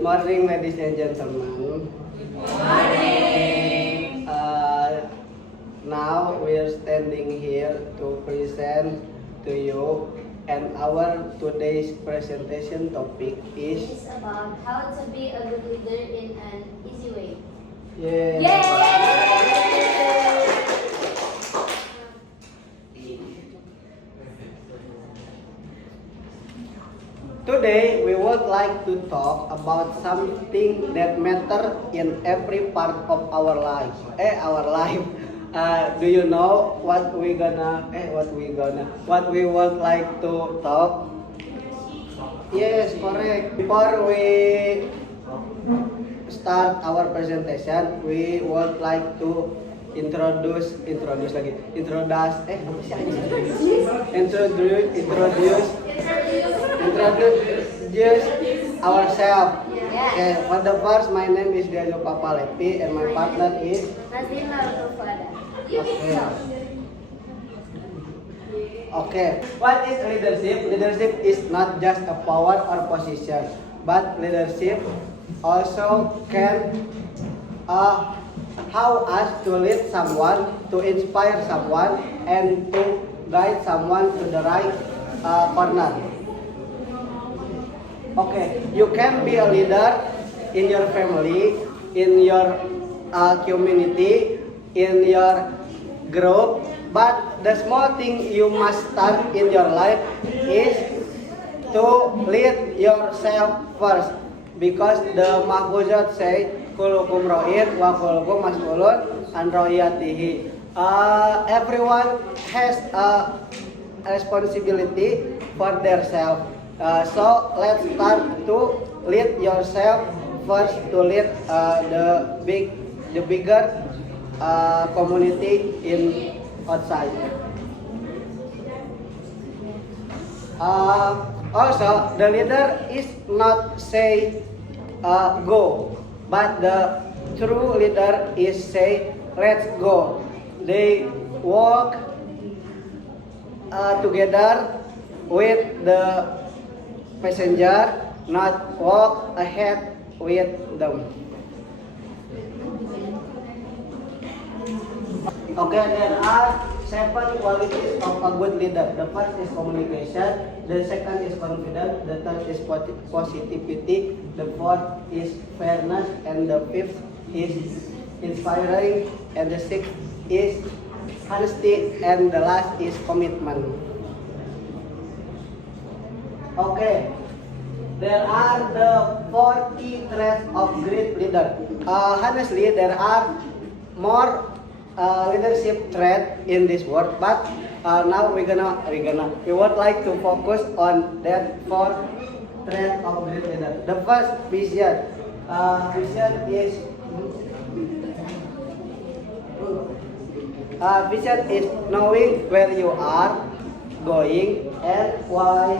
Good morning, ladies and gentlemen. Good morning. Now we are standing here to present to you, and our today's presentation topic is It's about how to be a good leader in an easy way. yeah. Yay! Today we would like to talk about something that matter in every part of our life. Do you know what we would like to talk? Yes, correct. Before we start our presentation, we would like to introduce ourselves. Yeah. Okay, for the first, my name is Diajo Papalepi and my partner is Nazima Rufada. Okay. Okay. What is leadership? Leadership is not just a power or position, but leadership also can how us to lead someone, to inspire someone, and to guide someone to the right corner. Okay, you can be a leader in your family, in your community, in your group, but the small thing you must start in your life is to lead yourself first, because the Mahfuzat say kulukum ra'in wa kulukum mas'ulun an ra'iyatihi. Everyone has a responsibility for their self. So let's start to lead yourself first, to lead the bigger community in outside. Also, the leader is not say go, but the true leader is say let's go. They walk together with the passenger, not walk ahead with them. Okay, there are 7 qualities of a good leader. The first is communication, the second is confidence, the third is positivity, the fourth is fairness, and the fifth is inspiring, and the sixth is honesty, and the last is commitment. Okay, there are the 4 key traits of great leader. Honestly, there are more leadership traits in this world, but now we would like to focus on that 4 traits of great leader. The first, vision. Vision is knowing where you are going and why.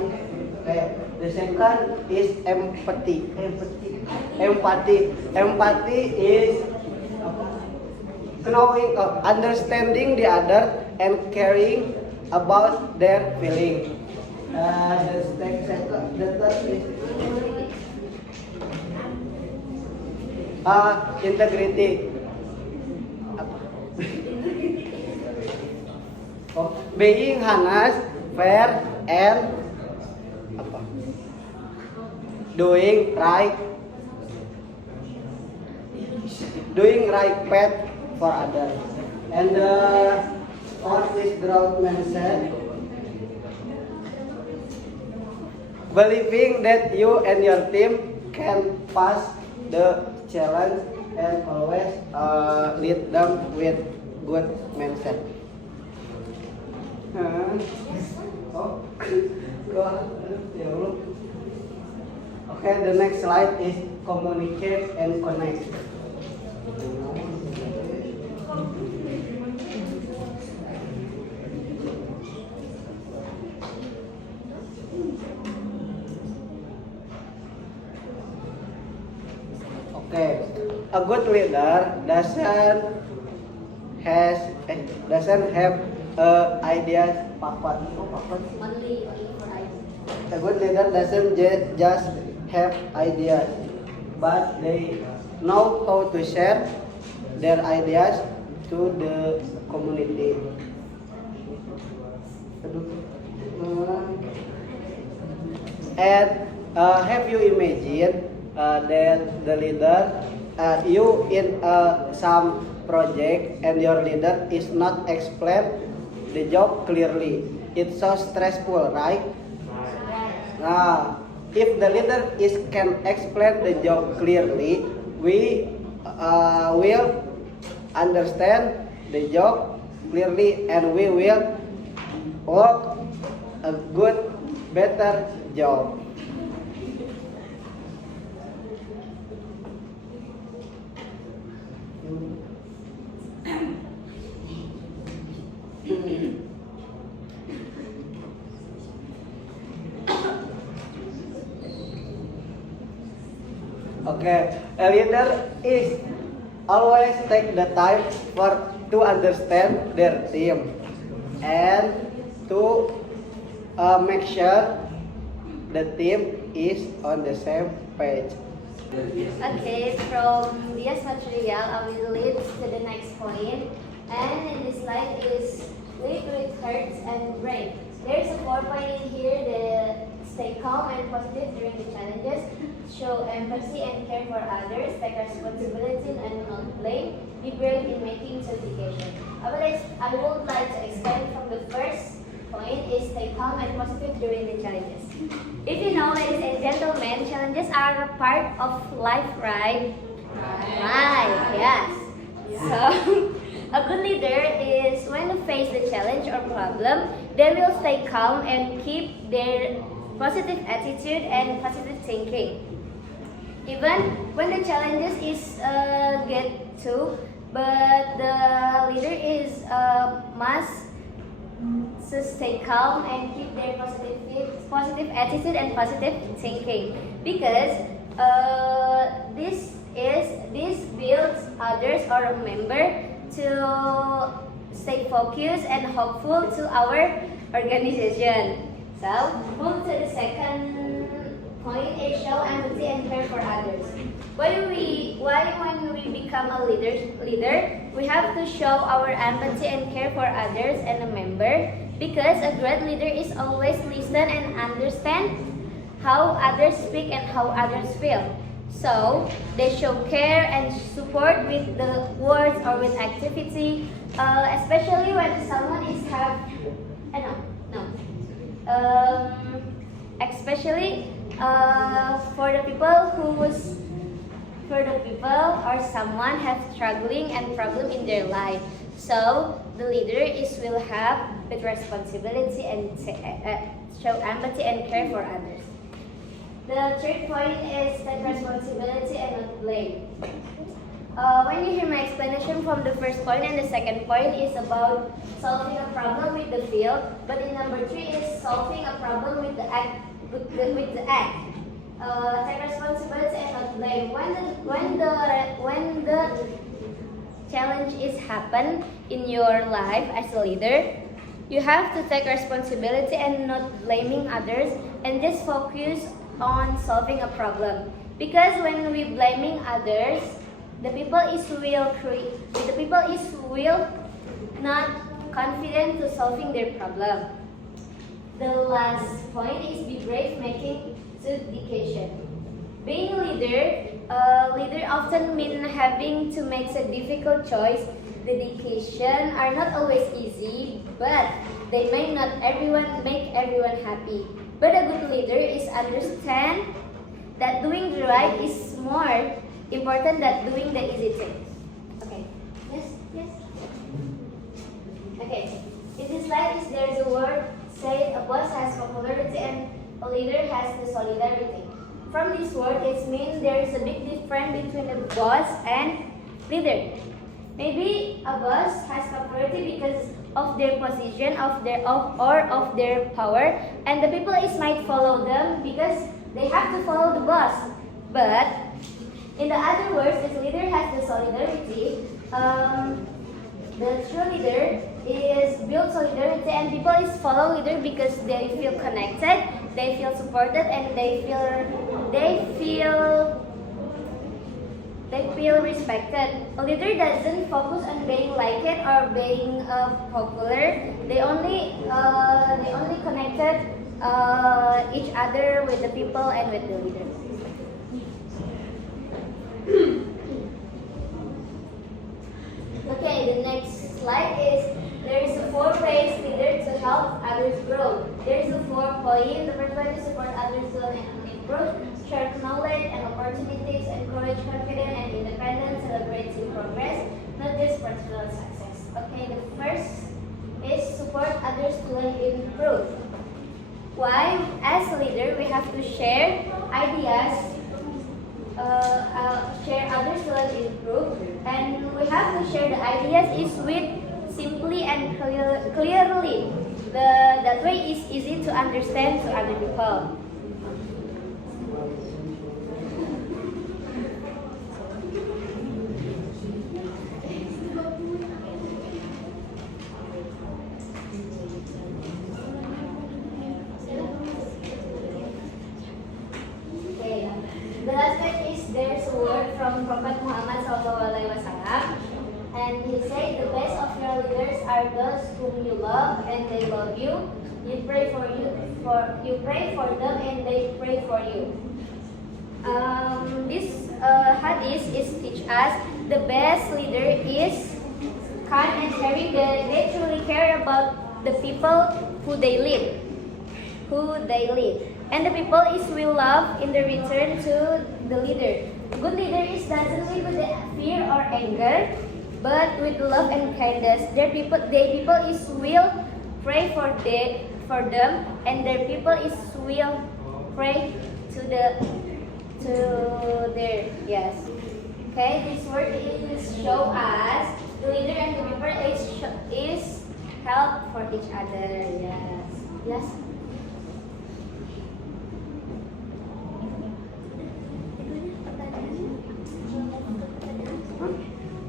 Okay. The second is empathy. Empathy is knowing, understanding the other and caring about their feeling. The third is integrity. Being honest, fair, and doing right path for others. And the fourth is growth mindset. Believing that you and your team can pass the challenge and always lead them with good mindset. Okay, the next slide is communicate and connect. Okay, a good leader doesn't have ideas. Only for ideas. A good leader doesn't just have ideas. but they know how to share their ideas to the community. And have you imagined that the leader, you in some project and your leader is not explain the job clearly? It's so stressful, right? If the leader can explain the job clearly, we will understand the job clearly and we will work a good, better job. Okay, a leader is always take the time to understand their team and to make sure the team is on the same page. Okay, from this material, I will lead to the next point. And in this slide is lead with hearts and brain. There's a 4 point in here: the stay calm and positive during the challenges, show empathy and care for others, take responsibility and not blame, be brave in making dedication. I would like to explain from the first point is stay calm and positive during the challenges. If you know, ladies and gentlemen, challenges are a part of life, right? Right, yes. So, a good leader is when they face the challenge or problem, they will stay calm and keep their positive attitude and positive thinking. Even when the challenges is get to, but the leader is must stay calm and keep their positive attitude and positive thinking, because this builds others or a member to stay focused and hopeful to our organization. So move to the second point is show empathy and care for others. When we become a leader, we have to show our empathy and care for others and a member, because a great leader is always listen and understand how others speak and how others feel. So they show care and support with the words or with activity, especially when someone is especially for the people or someone have struggling and problem in their life. So the leader will have with responsibility and show empathy and care for others. The third point is take responsibility and not blame. When you hear my explanation from the first point and the second point is about solving a problem with the field, but in number 3 is solving a problem with the act. Take responsibility and not blame. When the challenge is happen in your life as a leader, you have to take responsibility and not blaming others and just focus on solving a problem. Because when we blaming others, the people is not confident to solving their problem. The last point is be brave making dedication. Being a leader often means having to make a difficult choice. Dedication are not always easy, but they may not make everyone happy. But a good leader is understand that doing the right is more important than doing the easy things. Okay. Yes. Okay. In this slide there's a word say a boss has popularity and a leader has the solidarity. From this word it means there is a big difference between a boss and leader. Maybe a boss has popularity because of their position, of their power, and the people might follow them because they have to follow the boss. But in the other words, the leader has the solidarity. The true leader is build solidarity, and people follow leader because they feel connected, they feel supported, and they feel they feel respected. A leader doesn't focus on being liked or being popular. They only connected each other with the people and with the leader. Okay, the next slide is there is a 4 ways leader to help others grow. There is a 4 point. The first one is support others to learn and improve, share knowledge and opportunities, encourage confidence and independence, celebrate team progress, not just personal success. Okay, the first is support others to learn and improve. Why? As a leader, we have to share ideas, share others to learn and improve, and we have to share the ideas is with simply and clearly. That way is easy to understand to other people. Okay, the last one is there's a word from Prophet Muhammad SAW, and he said the best of your leaders are those whom you love and they love you. You pray for them and they pray for you. This hadith is teach us the best leader is kind and caring. They truly care about the people who they lead. And the people is will love in the return to the leader. Good leader is doesn't lead with the fear or anger, but with love and kindness. Their people is will pray for them, and their people is will pray to their yes. Okay, this word is show us the leader and the people is help for each other. Yes.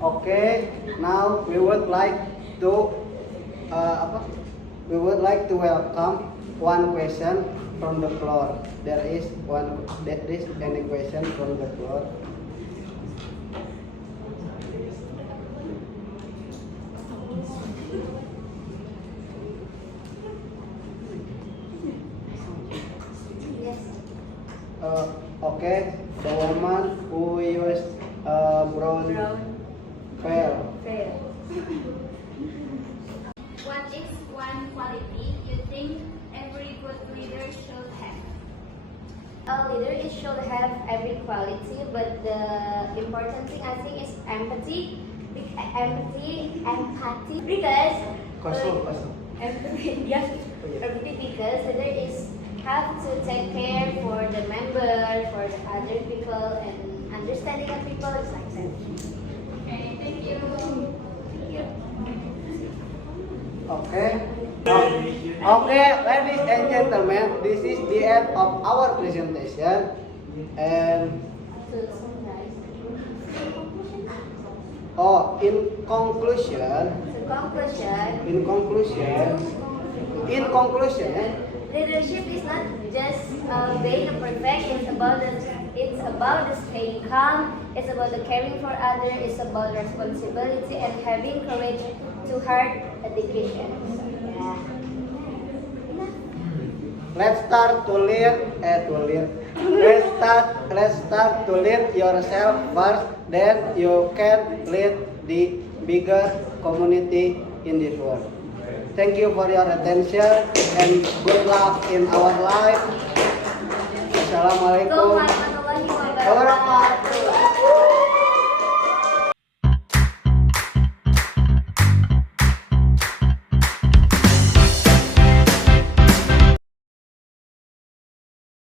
Okay, now we would like to welcome one question from the floor. There is any question from the floor? Yes. Okay, the woman who used brown veil. What is one quality you think every good leader should have? A leader should have every quality, but the important thing I think is empathy. Empathy, because empathy, yeah, empathy because leader is have to take care for the member, for the other people, and understanding of people is like that. Okay, thank you. Okay. Okay, ladies and gentlemen, this is the end of our presentation. And in conclusion, leadership is not just being perfect. It's about the staying calm. It's about the caring for others. It's about responsibility and having courage to hard dedication. So, yeah. let's start to lead yourself first, then you can lead the bigger community in this world. Thank you for your attention and good luck in our life. Assalamualaikum warahmatullahi wabarakatuh.